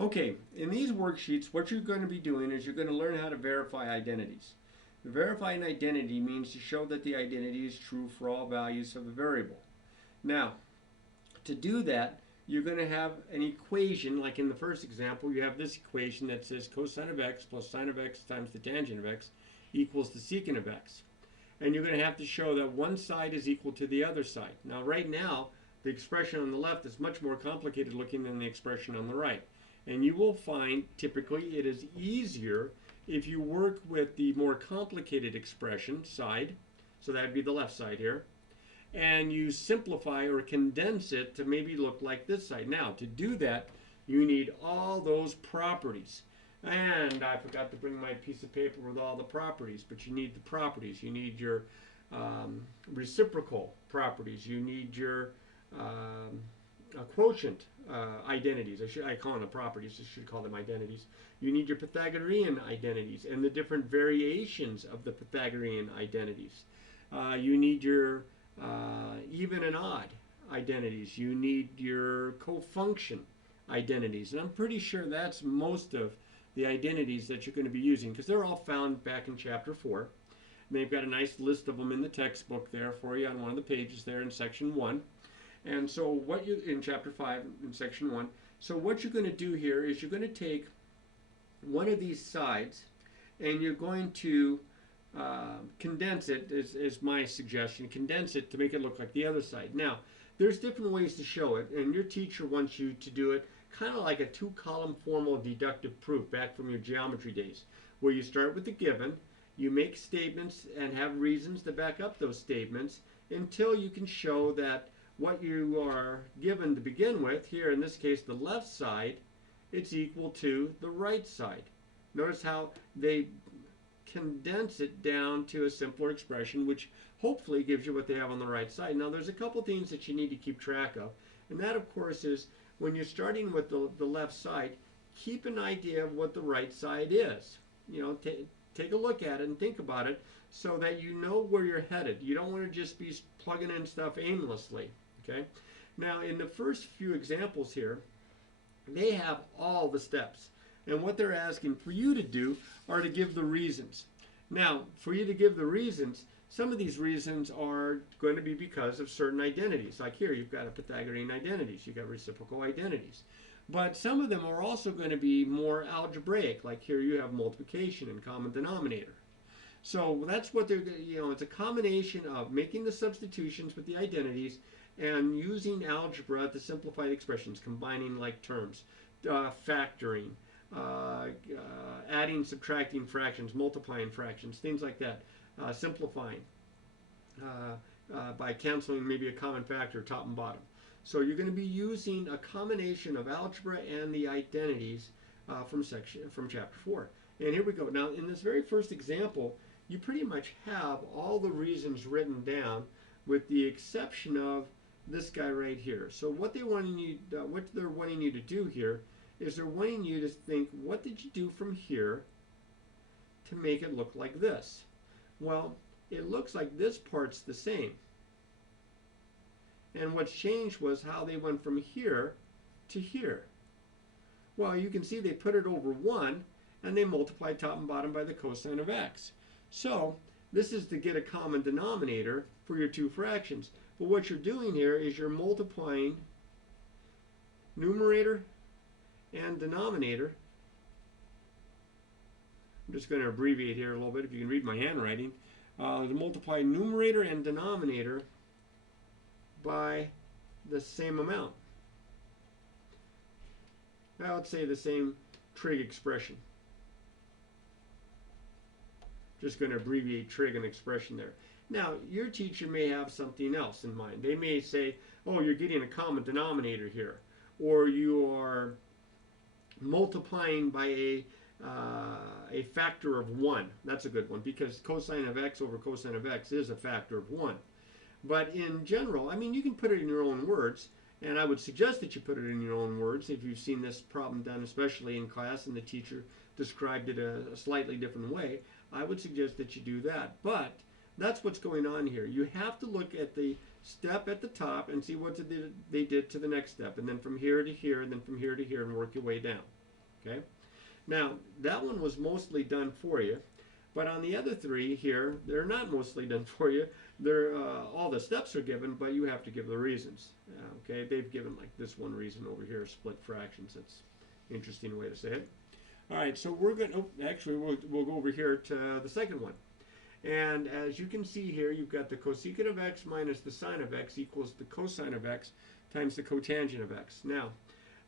Okay, in these worksheets, what you're going to be doing is you're going to learn how to verify identities. To verify an identity means to show that the identity is true for all values of a variable. Now, to do that, you're going to have an equation, like in the first example, you have this equation that says cosine of x plus sine of x times the tangent of x equals the secant of x. And you're going to have to show that one side is equal to the other side. Now, right now, the expression on the left is much more complicated looking than the expression on the right. And you will find, typically, it is easier if you work with the more complicated expression side, so that would be the left side here, and you simplify or condense it to maybe look like this side. Now, to do that, you need all those properties. And I forgot to bring my piece of paper with all the properties, but you need the properties. You need your reciprocal properties. You need your quotient identities. I call them properties. I should call them identities. You need your Pythagorean identities and the different variations of the Pythagorean identities. You need your even and odd identities. You need your cofunction identities. And I'm pretty sure that's most of the identities that you're going to be using, because they're all found back in chapter 4. And they've got a nice list of them in the textbook there for you on one of the pages there in section 1. And so what you, in chapter 5 in section 1, so what you're going to do here is you're going to take one of these sides and you're going to condense it, is my suggestion, condense it to make it look like the other side. Now, there's different ways to show it, and your teacher wants you to do it kind of like a 2-column formal deductive proof back from your geometry days, where you start with the given, you make statements and have reasons to back up those statements until you can show that what you are given to begin with, here in this case the left side, it's equal to the right side. Notice how they condense it down to a simpler expression, which hopefully gives you what they have on the right side. Now, there's a couple things that you need to keep track of, and that, of course, is when you're starting with the left side, keep an idea of what the right side is. You know, take a look at it and think about it so that you know where you're headed. You don't want to just be plugging in stuff aimlessly, okay? Now, in the first few examples here, they have all the steps. And what they're asking for you to do are to give the reasons. Now, for you to give the reasons, some of these reasons are going to be because of certain identities. Like here, you've got a Pythagorean identities, you've got reciprocal identities. But some of them are also going to be more algebraic. Like here, you have multiplication and common denominator. So that's what they're, you know, it's a combination of making the substitutions with the identities and using algebra to simplify the expressions, combining like terms, factoring, adding, subtracting fractions, multiplying fractions, things like that, simplifying by canceling maybe a common factor top and bottom. So you're going to be using a combination of algebra and the identities from chapter 4. And here we go. Now, in this very first example, you pretty much have all the reasons written down, with the exception of this guy right here. So what they're wanting you to do here is they're wanting you to think, what did you do from here to make it look like this? Well, it looks like this part's the same. And what's changed was how they went from here to here. Well, you can see they put it over 1, and they multiplied top and bottom by the cosine of x. So this is to get a common denominator for your two fractions. But what you're doing here is you're multiplying numerator and denominator. I'm just going to abbreviate here a little bit if you can read my handwriting. To multiply numerator and denominator by the same amount. Now let's say the same trig expression. Just going to abbreviate trig and expression there. Now, your teacher may have something else in mind. They may say, oh, you're getting a common denominator here, or you are multiplying by a factor of 1. That's a good one, because cosine of x over cosine of x is a factor of 1. But in general, I mean, you can put it in your own words, and I would suggest that you put it in your own words if you've seen this problem done, especially in class, and the teacher described it a slightly different way. I would suggest that you do that. But that's what's going on here. You have to look at the step at the top and see what they did to the next step, and then from here to here, and then from here to here, and work your way down. Okay. Now, that one was mostly done for you, but on the other three here, they're not mostly done for you. They're all the steps are given, but you have to give the reasons. Okay, they've given like this one reason over here, split fractions. That's an interesting way to say it. All right, so we're going to, actually, we'll go over here to the second one. And as you can see here, you've got the cosecant of x minus the sine of x equals the cosine of x times the cotangent of x. Now,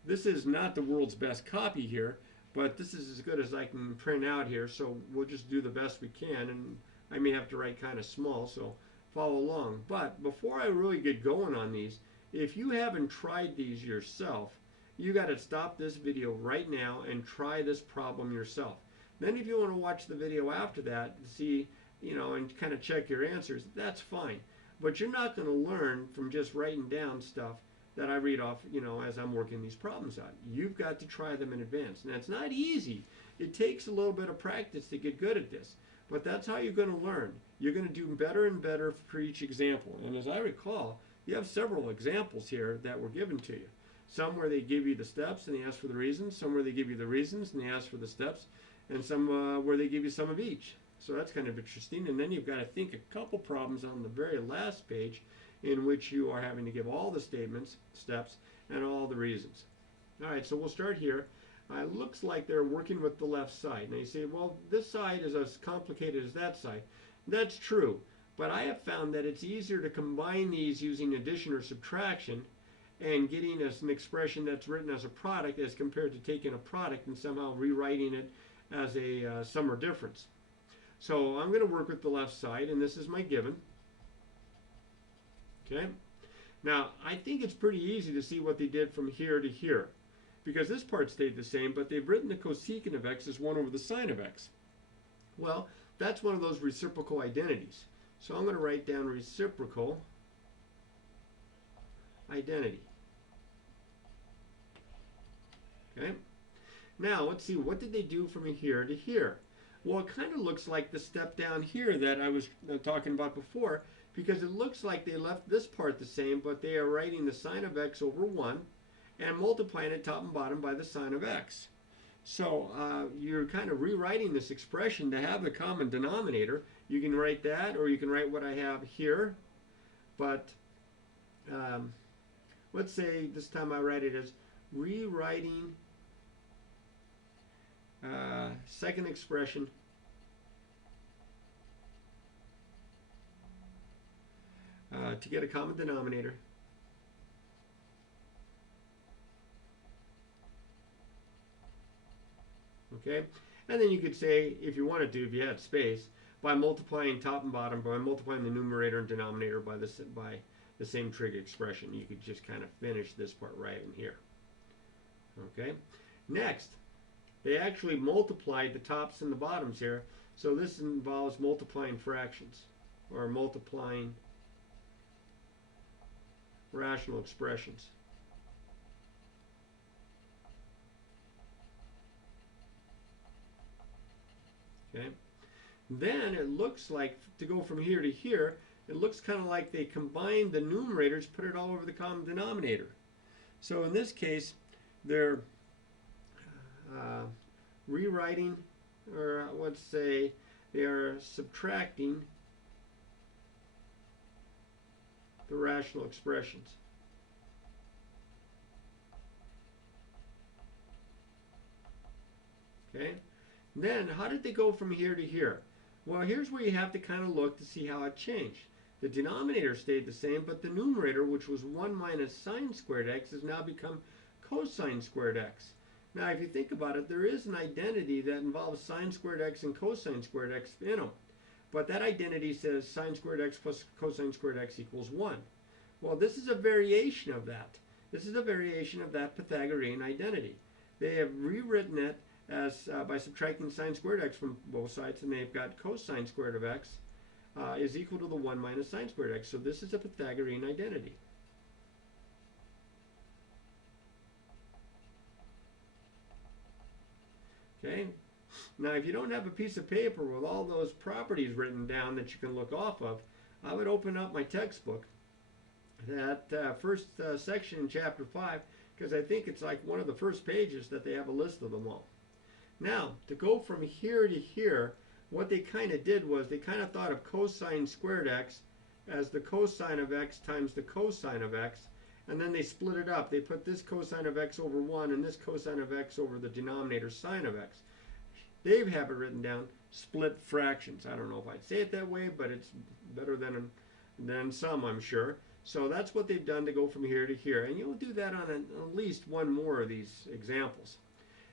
this is not the world's best copy here, but this is as good as I can print out here, so we'll just do the best we can, and I may have to write kind of small, so follow along. But before I really get going on these, if you haven't tried these yourself, you got to stop this video right now and try this problem yourself. Then if you want to watch the video after that, see, you know, and kind of check your answers, that's fine. But you're not going to learn from just writing down stuff that I read off, you know, as I'm working these problems out. You've got to try them in advance. Now, it's not easy. It takes a little bit of practice to get good at this. But that's how you're going to learn. You're going to do better and better for each example. And as I recall, you have several examples here that were given to you. Some where they give you the steps and they ask for the reasons. Some where they give you the reasons and they ask for the steps. And some where they give you some of each. So that's kind of interesting. And then you've got to think a couple problems on the very last page in which you are having to give all the statements, steps, and all the reasons. All right, so we'll start here. It looks like they're working with the left side. Now you say, well, this side is as complicated as that side. That's true, but I have found that it's easier to combine these using addition or subtraction and getting us an expression that's written as a product as compared to taking a product and somehow rewriting it as a sum or difference. So I'm going to work with the left side, and this is my given. Okay. Now, I think it's pretty easy to see what they did from here to here, because this part stayed the same, but they've written the cosecant of x as 1 over the sine of x. Well, that's one of those reciprocal identities. So I'm going to write down reciprocal identity. Okay. Now, let's see, what did they do from here to here? Well, it kind of looks like the step down here that I was talking about before, because it looks like they left this part the same, but they are writing the sine of x over 1 and multiplying it top and bottom by the sine of x. So you're kind of rewriting this expression to have the common denominator. You can write that, or you can write what I have here. But let's say this time I write it as rewriting second expression to get a common denominator. Okay, and then you could say, if you wanted to, if you had space, by multiplying top and bottom, by multiplying the numerator and denominator by the same trig expression, you could just kind of finish this part right in here. Okay, next, they actually multiplied the tops and the bottoms here, so this involves multiplying fractions, or multiplying rational expressions. Okay. Then it looks like, to go from here to here, it looks kind of like they combined the numerators, put it all over the common denominator. So in this case, they're rewriting, or let's say they are subtracting the rational expressions. Okay. Then, how did they go from here to here? Well, here's where you have to kind of look to see how it changed. The denominator stayed the same, but the numerator, which was 1 minus sine squared x, has now become cosine squared x. Now, if you think about it, there is an identity that involves sine squared x and cosine squared x in them. But that identity says sine squared x plus cosine squared x equals 1. Well, this is a variation of that. This is a variation of that Pythagorean identity. They have rewritten it as by subtracting sine squared x from both sides, and they've got cosine squared of x is equal to the 1 minus sine squared x. So this is a Pythagorean identity. Okay. Now, if you don't have a piece of paper with all those properties written down that you can look off of, I would open up my textbook. That first section in chapter 5 because I think it's like one of the first pages that they have a list of them all. Now, to go from here to here, what they kind of did was they kind of thought of cosine squared x as the cosine of x times the cosine of x, and then they split it up. They put this cosine of x over 1 and this cosine of x over the denominator sine of x. They have it written down, split fractions. I don't know if I'd say it that way, but it's better than some, I'm sure. So that's what they've done to go from here to here. And you'll do that on at least one more of these examples.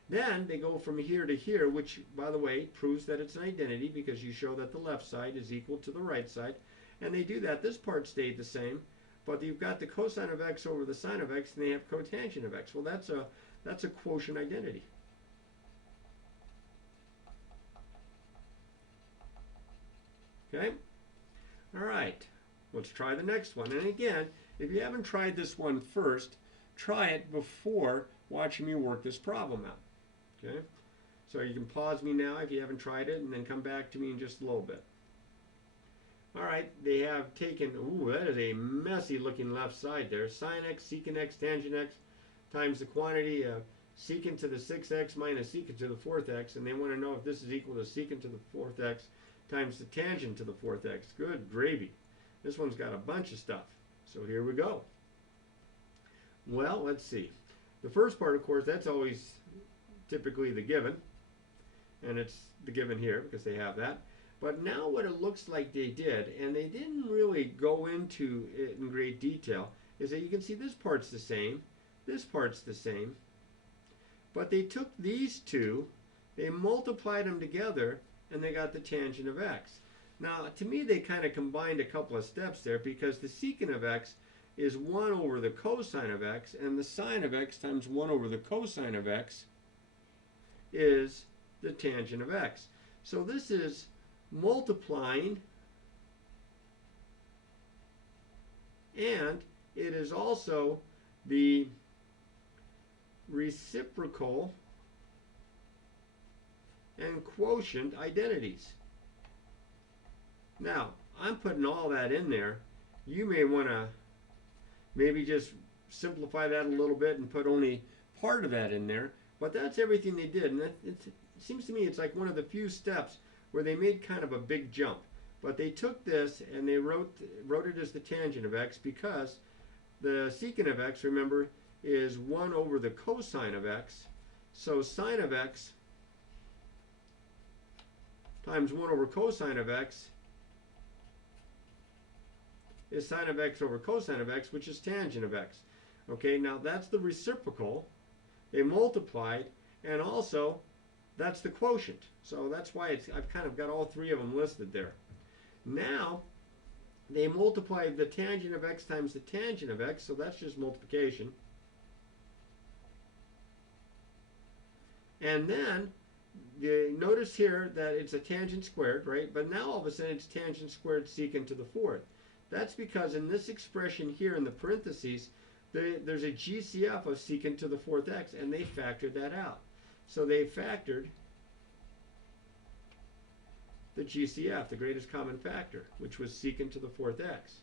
Then they go from here to here, which, by the way, proves that it's an identity because you show that the left side is equal to the right side. And they do that. This part stayed the same, but you've got the cosine of x over the sine of x, and they have cotangent of x. Well, that's a quotient identity. Okay? All right. Let's try the next one. And again, if you haven't tried this one first, try it before watching me work this problem out. Okay? So you can pause me now if you haven't tried it, and then come back to me in just a little bit. All right, they have taken, ooh, that is a messy looking left side there. Sine x, secant x, tangent x times the quantity of secant to the 6x minus secant to the 4th x, and they want to know if this is equal to secant to the 4th x times the tangent to the 4th x. Good gravy. This one's got a bunch of stuff. So here we go. Well, let's see. The first part, of course, that's always typically the given, and it's the given here because they have that. But now what it looks like they did, and they didn't really go into it in great detail, is that you can see this part's the same, this part's the same, but they took these two, they multiplied them together, and they got the tangent of x. Now, to me, they kind of combined a couple of steps there because the secant of x is 1 over the cosine of x, and the sine of x times 1 over the cosine of x is the tangent of x. So this is multiplying, and it is also the reciprocal and quotient identities. Now, I'm putting all that in there. You may want to maybe just simplify that a little bit and put only part of that in there, but that's everything they did. And it seems to me it's like one of the few steps where they made kind of a big jump. But they took this and they wrote it as the tangent of x because the secant of x, remember, is 1 over the cosine of x. So sine of x times 1 over cosine of x is sine of x over cosine of x, which is tangent of x. Okay, now that's the reciprocal. They multiplied, and also that's the quotient. So that's why I've kind of got all three of them listed there. Now, they multiply the tangent of x times the tangent of x, so that's just multiplication. And then, you notice here that it's a tangent squared, right? But now all of a sudden it's tangent squared secant to the 4th. That's because in this expression here in the parentheses, there's a GCF of secant to the 4th x, and they factored that out. So they factored the GCF, the greatest common factor, which was secant to the 4th x.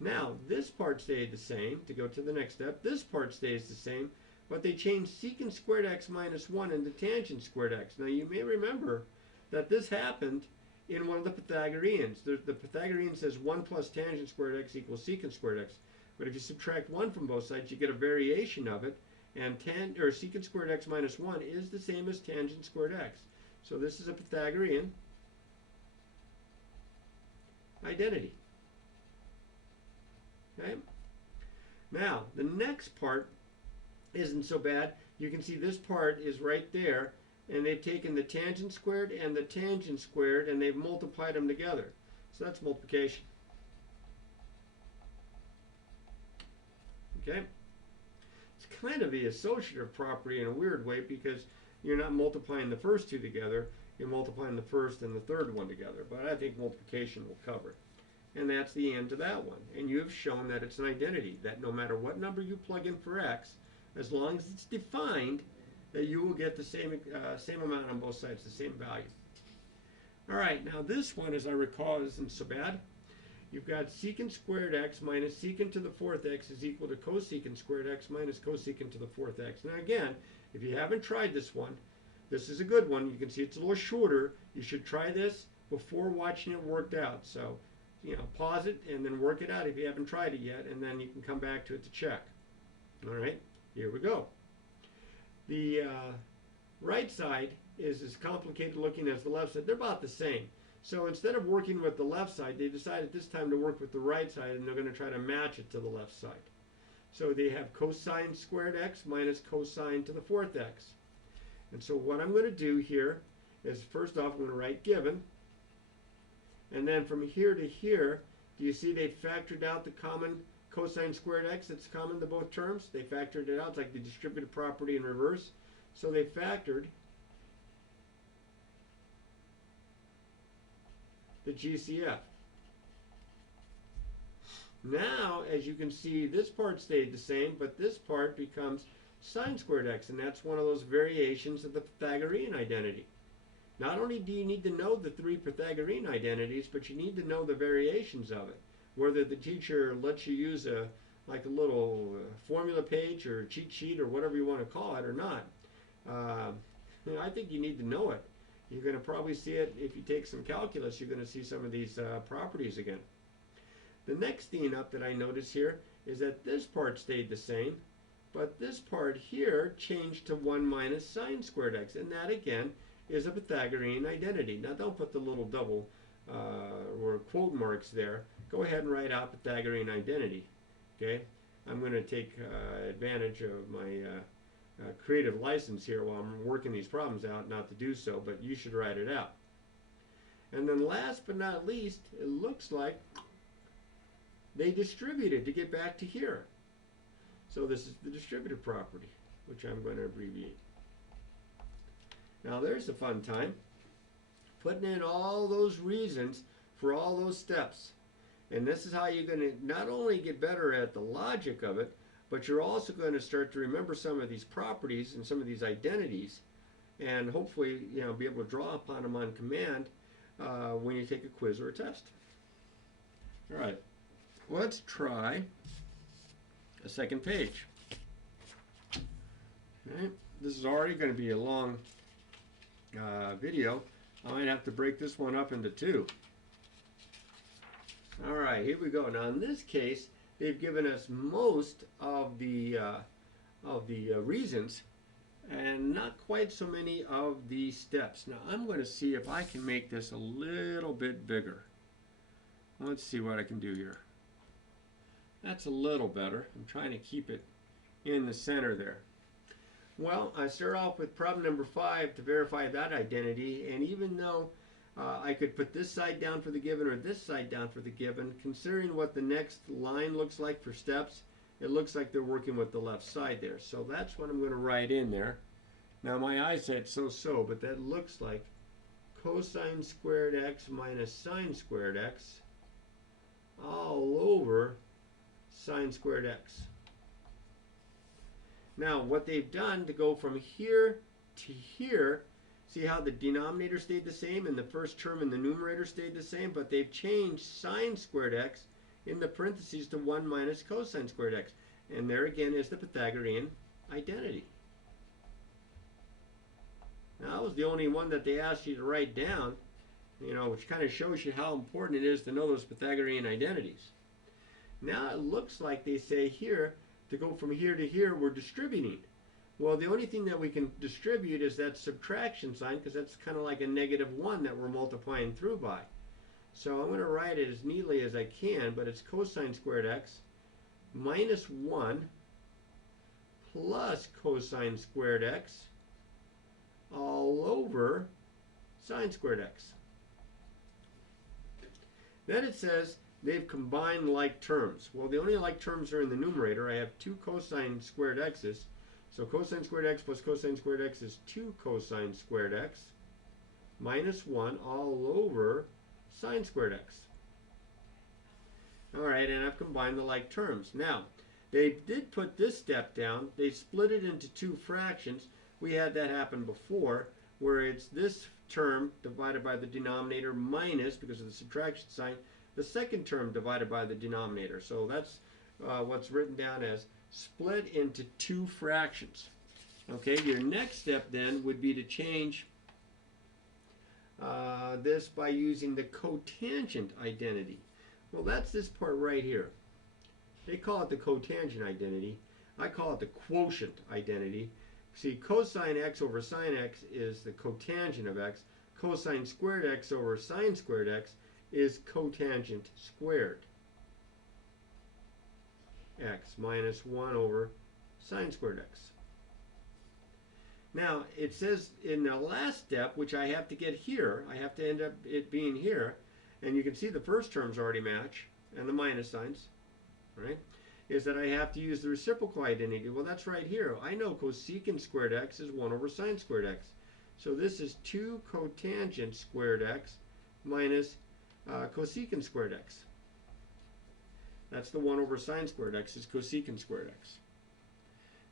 Now, this part stayed the same. To go to the next step, this part stays the same, but they changed secant squared x minus 1 into tangent squared x. Now, you may remember that this happened in one of the Pythagoreans. The Pythagorean says 1 plus tangent squared x equals secant squared x. But if you subtract 1 from both sides, you get a variation of it. And secant squared x minus 1 is the same as tangent squared x. So this is a Pythagorean identity. Okay? Now, the next part isn't so bad. You can see this part is right there, and they've taken the tangent squared and the tangent squared, and they've multiplied them together. So that's multiplication. Okay? It's kind of the associative property in a weird way because you're not multiplying the first two together, you're multiplying the first and the third one together. But I think multiplication will cover it. And that's the end to that one. And you have shown that it's an identity, that no matter what number you plug in for x, as long as it's defined, that you will get the same amount on both sides, the same value. All right, now this one, as I recall, isn't so bad. you've got secant squared x minus secant to the fourth x is equal to cosecant squared x minus cosecant to the fourth x. Now again, if you haven't tried this one, this is a good one. You can see it's a little shorter. You should try this before watching it worked out. So, pause it and then work it out if you haven't tried it yet, and then you can come back to it to check. All right, here we go. The right side is as complicated looking as the left side. They're about the same. So instead of working with the left side, they decided this time to work with the right side, and they're going to try to match it to the left side. So they have cosine squared x minus cosine to the fourth x. And so what I'm going to do here is, first off, I'm going to write given. And then from here to here, do you see they factored out the common cosine squared x that's common to both terms? They factored it out. It's like the distributive property in reverse. So they factored the GCF. Now, as you can see, this part stayed the same, but this part becomes sine squared x, and that's one of those variations of the Pythagorean identity. Not only do you need to know the three Pythagorean identities, but you need to know the variations of it. Whether the teacher lets you use a little formula page or cheat sheet or whatever you want to call it or not. I think you need to know it. You're going to probably see it if you take some calculus. You're going to see some of these properties again. The next thing up that I notice here is that this part stayed the same, but this part here changed to 1 minus sine squared x, and that again is a Pythagorean identity. Now don't put the little double or quote marks there. Go ahead and write out Pythagorean identity. Okay, I'm going to take advantage of my creative license here while I'm working these problems out, not to do so, but you should write it out. And then last but not least, it looks like they distributed to get back to here. So this is the distributive property, which I'm going to abbreviate. Now there's the fun time, putting in all those reasons for all those steps. And this is how you're going to not only get better at the logic of it, but you're also going to start to remember some of these properties and some of these identities, and hopefully be able to draw upon them on command when you take a quiz or a test. All right, let's try a second page. All right. This is already going to be a long video. I might have to break this one up into two. All right, here we go. Now in this case, they've given us most of the reasons and not quite so many of the steps. Now I'm going to see if I can make this a little bit bigger. Let's see what I can do here. That's a little better. I'm trying to keep it in the center there. Well, I start off with problem number 5 to verify that identity, and even though I could put this side down for the given or this side down for the given, considering what the next line looks like for steps, it looks like they're working with the left side there. So that's what I'm going to write in there. Now my eyesight's so, but that looks like cosine squared x minus sine squared x all over sine squared x. Now what they've done to go from here to here, see how the denominator stayed the same and the first term in the numerator stayed the same, but they've changed sine squared x in the parentheses to 1 minus cosine squared x. And there again is the Pythagorean identity. Now that was the only one that they asked you to write down, which kind of shows you how important it is to know those Pythagorean identities. Now it looks like they say here, to go from here to here, we're distributing. Well, the only thing that we can distribute is that subtraction sign, because that's kind of like a -1 that we're multiplying through by. So I'm going to write it as neatly as I can, but it's cosine squared x minus 1 plus cosine squared x all over sine squared x. Then it says they've combined like terms. Well, the only like terms are in the numerator. I have 2 cosine squared x's. So cosine squared x plus cosine squared x is 2 cosine squared x minus 1 all over sine squared x. All right, and I've combined the like terms. Now, they did put this step down. They split it into 2 fractions. We had that happen before, where it's this term divided by the denominator minus, because of the subtraction sign, the second term divided by the denominator. So that's what's written down as split into two fractions. Okay, your next step then would be to change this by using the cotangent identity. Well, that's this part right here. They call it the cotangent identity. I call it the quotient identity. See, cosine x over sine x is the cotangent of x. Cosine squared x over sine squared x is cotangent squared x minus 1 over sine squared x. Now, it says in the last step, which I have to get here, I have to end up it being here, and you can see the first terms already match, and the minus signs, right, is that I have to use the reciprocal identity. Well, that's right here. I know cosecant squared x is 1 over sine squared x. So this is 2 cotangent squared x minus cosecant squared x. That's the 1 over sine squared x is cosecant squared x.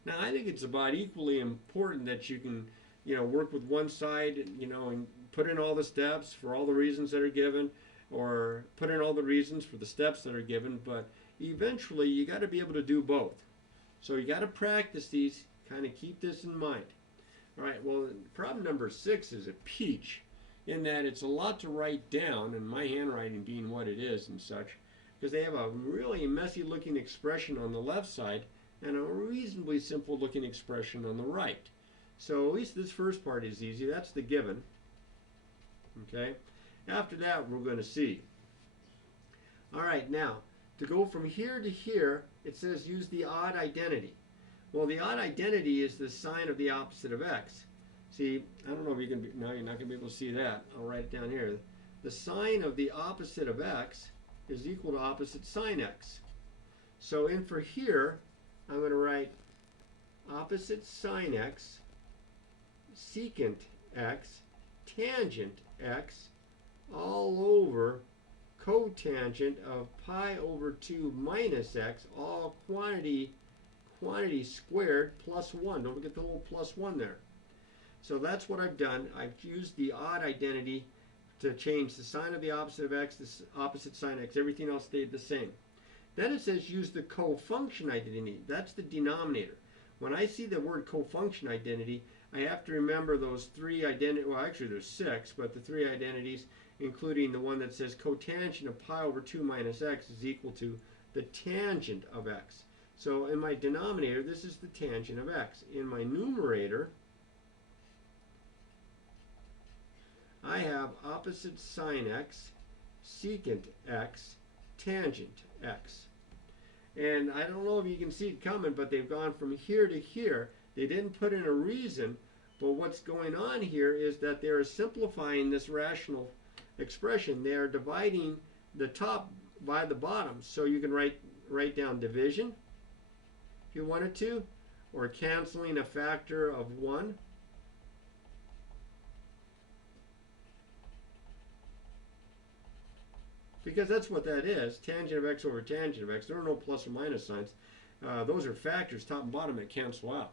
Now, I think it's about equally important that you can, work with one side, and put in all the steps for all the reasons that are given, or put in all the reasons for the steps that are given, but eventually you got to be able to do both. So you got to practice these, kind of keep this in mind. All right, well, problem number 6 is a peach, in that it's a lot to write down, and my handwriting being what it is and such, because they have a really messy looking expression on the left side, and a reasonably simple looking expression on the right. So at least this first part is easy. That's the given. Okay. After that, we're going to see. All right, now, to go from here to here, it says use the odd identity. Well, the odd identity is the sign of the opposite of x. See, I don't know if you can, no, you're not going to be able to see that. I'll write it down here. The sign of the opposite of x is equal to opposite sine x. So in for here, I'm going to write opposite sine x, secant x, tangent x, all over cotangent of pi over 2 minus x, all quantity squared plus 1. Don't forget the little plus 1 there. So that's what I've done. I've used the odd identity to change the sign of the opposite of x, the opposite sine x. Everything else stayed the same. Then it says use the cofunction identity. That's the denominator. When I see the word cofunction identity, I have to remember those 3 identities. Well, actually there's 6, but the 3 identities, including the one that says cotangent of pi over 2 minus x is equal to the tangent of x. So in my denominator, this is the tangent of x. In my numerator, I have opposite sine x, secant x, tangent x. And I don't know if you can see it coming, but they've gone from here to here. They didn't put in a reason, but what's going on here is that they're simplifying this rational expression. They are dividing the top by the bottom. So you can write down division if you wanted to, or canceling a factor of 1. Because that's what that is, tangent of x over tangent of x. There are no plus or minus signs. Those are factors, top and bottom, that cancel out.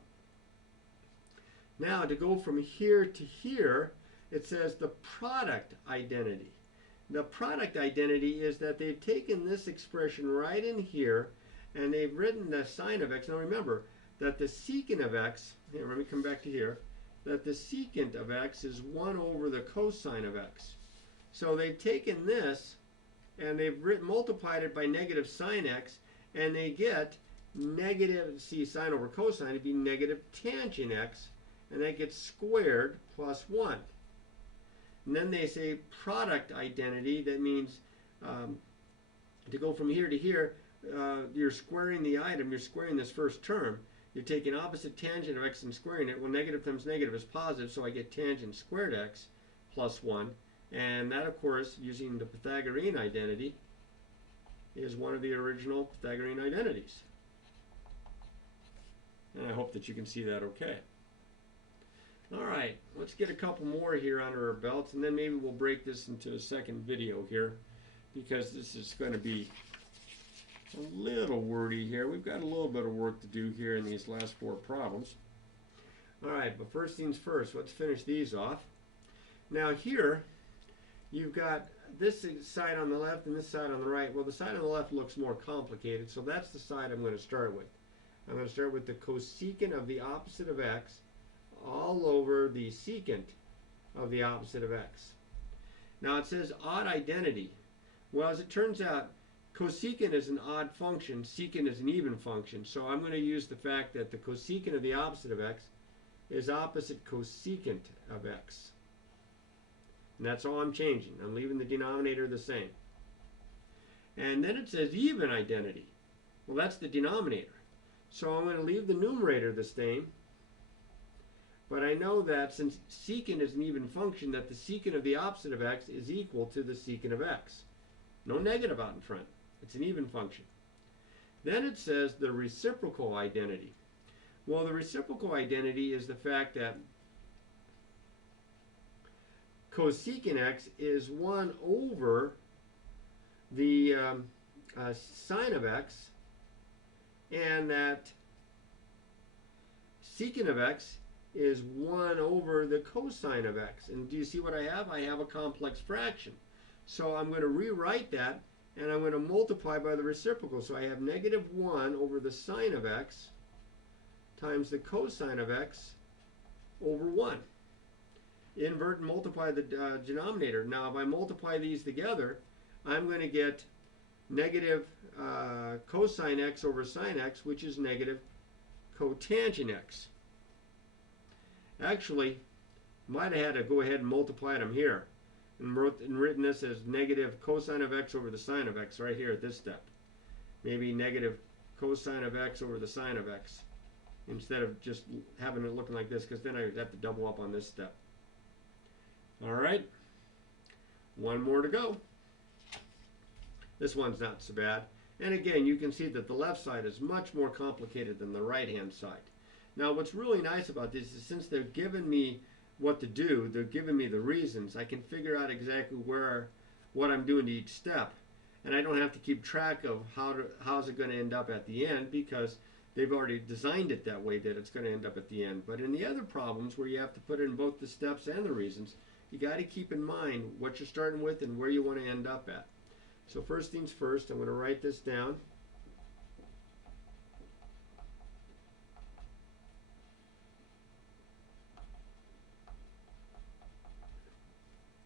Now, to go from here to here, it says the product identity. The product identity is that they've taken this expression right in here, and they've written the sine of x. Now remember that the secant of x, here, let me come back to here, that the secant of x is 1 over the cosine of x. So they've taken this, and they've multiplied it by negative sine x, and they get negative, see, sine over cosine would be negative tangent x, and that gets squared plus 1. And then they say product identity. That means to go from here to here, you're squaring the item, you're squaring this first term. You're taking opposite tangent of x and squaring it. Well, negative times negative is positive, so I get tangent squared x plus 1. And that, of course, using the Pythagorean identity, is one of the original Pythagorean identities. And I hope that you can see that okay. All right, let's get a couple more here under our belts, and then maybe we'll break this into a second video here, because this is going to be a little wordy here. We've got a little bit of work to do here in these last 4 problems. All right, but first things first, let's finish these off. Now here, you've got this side on the left and this side on the right. Well, the side on the left looks more complicated, so that's the side I'm going to start with. I'm going to start with the cosecant of the opposite of x all over the secant of the opposite of x. Now it says odd identity. Well, as it turns out, cosecant is an odd function, secant is an even function. So I'm going to use the fact that the cosecant of the opposite of x is opposite cosecant of x. And that's all I'm changing. I'm leaving the denominator the same. And then it says even identity. Well, that's the denominator. So I'm going to leave the numerator the same. But I know that since secant is an even function, that the secant of the opposite of x is equal to the secant of x. No negative out in front. It's an even function. Then it says the reciprocal identity. Well, the reciprocal identity is the fact that cosecant x is 1 over the sine of x, and that secant of x is 1 over the cosine of x. And do you see what I have? I have a complex fraction. So I'm going to rewrite that, and I'm going to multiply by the reciprocal. So I have negative 1 over the sine of x times the cosine of x over 1. Invert and multiply the denominator. Now, if I multiply these together, I'm going to get negative cosine x over sine x, which is negative cotangent x. Actually, might have had to go ahead and multiply them here and written this as negative cosine of x over the sine of x right here at this step. Maybe negative cosine of x over the sine of x instead of just having it looking like this, because then I would have to double up on this step. All right, one more to go. This one's not so bad. And again, you can see that the left side is much more complicated than the right-hand side. Now, what's really nice about this is since they're giving me what to do, they're giving me the reasons, I can figure out exactly what I'm doing to each step. And I don't have to keep track of how's it going to end up at the end, because they've already designed it that way that it's going to end up at the end. But in the other problems where you have to put in both the steps and the reasons, you got to keep in mind what you're starting with and where you want to end up at. So first things first, I'm going to write this down.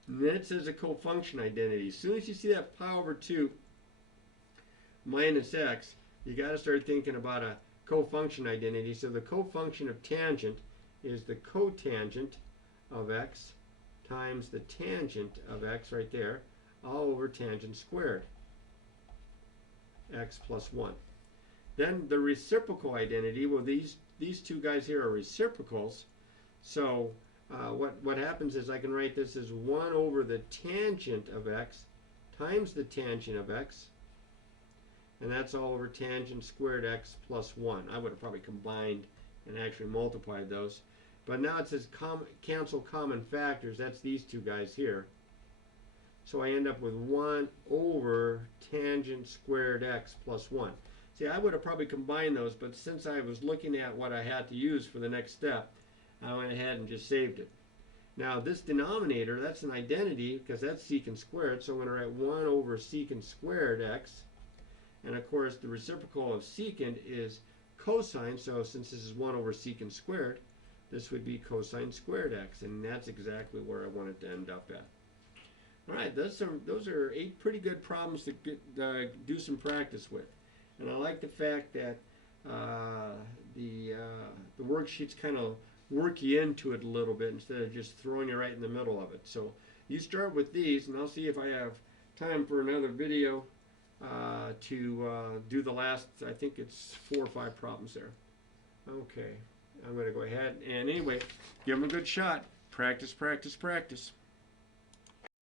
And then it says a cofunction identity. As soon as you see that pi over 2 minus x, you got to start thinking about a cofunction identity. So the cofunction of tangent is the cotangent of x times the tangent of x right there, all over tangent squared, x plus 1. Then the reciprocal identity, well, these two guys here are reciprocals. So what happens is I can write this as 1 over the tangent of x times the tangent of x, and that's all over tangent squared x plus 1. I would have probably combined and actually multiplied those. But now it says cancel common factors. That's these two guys here. So I end up with 1 over tangent squared x plus 1. See, I would have probably combined those, but since I was looking at what I had to use for the next step, I went ahead and just saved it. Now this denominator, that's an identity because that's secant squared, so I'm going to write 1 over secant squared x. And of course the reciprocal of secant is cosine, so since this is 1 over secant squared, this would be cosine squared x, and that's exactly where I wanted to end up at. All right, those are 8 pretty good problems to do some practice with. And I like the fact that the worksheets kind of work you into it a little bit instead of just throwing you right in the middle of it. So you start with these, and I'll see if I have time for another video to do the last, I think it's 4 or 5 problems there. Okay, I'm going to go ahead and anyway, give them a good shot. Practice, practice, practice.